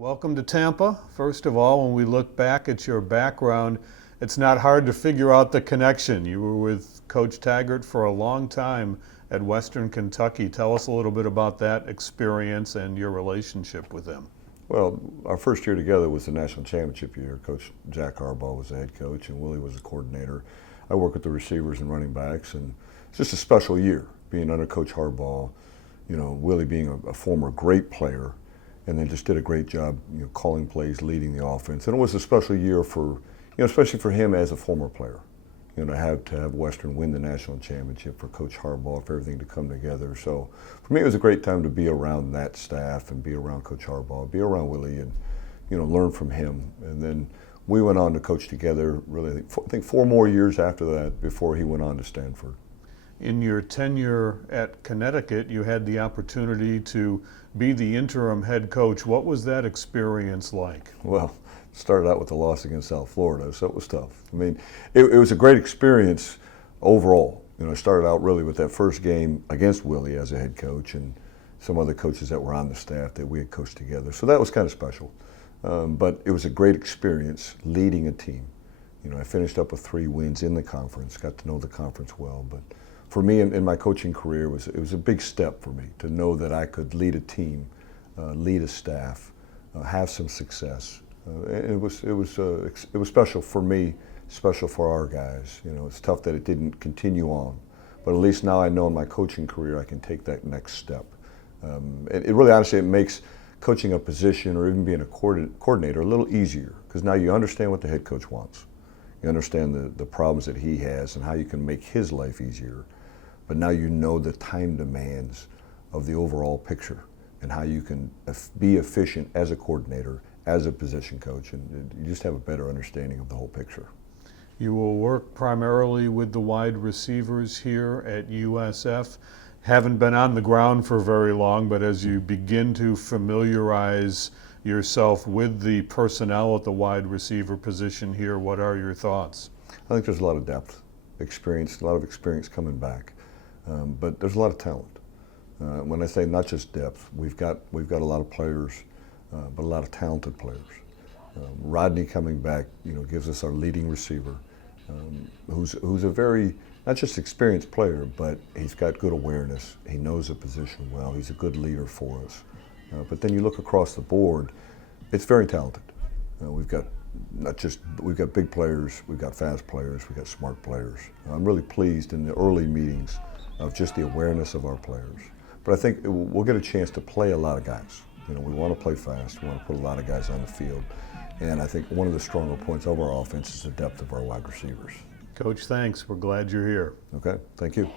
Welcome to Tampa. First of all, when we look back at your background, it's not hard to figure out the connection. You were with Coach Taggart for a long time at Western Kentucky. Tell us a little bit about that experience and your relationship with him. Well, our first year together was the national championship year. Coach Jack Harbaugh was the head coach and Willie was the coordinator. I worked with the receivers and running backs, and it's just a special year being under Coach Harbaugh. You know, Willie being a former great player, and then just did a great job, calling plays, leading the offense. And it was a special year for, especially for him as a former player. To have Western win the national championship, for Coach Harbaugh, for everything to come together. So for me, it was a great time to be around that staff and be around Coach Harbaugh, be around Willie, and learn from him. And then we went on to coach together. Really, I think 4 more years after that before he went on to Stanford. In your tenure at Connecticut, you had the opportunity to be the interim head coach. What was that experience like? Well, started out with a loss against South Florida, so it was tough. I mean, it was a great experience overall. I started out really with that first game against Willie as a head coach and some other coaches that were on the staff that we had coached together. So that was kind of special. But it was a great experience leading a team. I finished up with 3 wins in the conference, got to know the conference well. But for me in my coaching career, it was a big step for me to know that I could lead a team, lead a staff, have some success. It was special for me, special for our guys. It's tough that it didn't continue on, but at least now I know in my coaching career I can take that next step. It really, honestly, it makes coaching a position or even being a coordinator a little easier, because now you understand what the head coach wants. You understand the problems that he has and how you can make his life easier. But now you know the time demands of the overall picture and how you can be efficient as a coordinator, as a position coach, and you just have a better understanding of the whole picture. You will work primarily with the wide receivers here at USF. Haven't been on the ground for very long, but as you begin to familiarize yourself with the personnel at the wide receiver position here, what are your thoughts? I think there's a lot of depth, experience, a lot of experience coming back, but there's a lot of talent. When I say not just depth, we've got a lot of players, but a lot of talented players. Rodney coming back, gives us our leading receiver, who's a very, not just experienced player, but he's got good awareness. He knows the position well. He's a good leader for us. But then you look across the board, it's very talented. We've got big players, we've got fast players, we've got smart players. I'm really pleased in the early meetings of just the awareness of our players. But I think we'll get a chance to play a lot of guys. We want to play fast, we want to put a lot of guys on the field. And I think one of the stronger points of our offense is the depth of our wide receivers. Coach, thanks. We're glad you're here. Okay, thank you.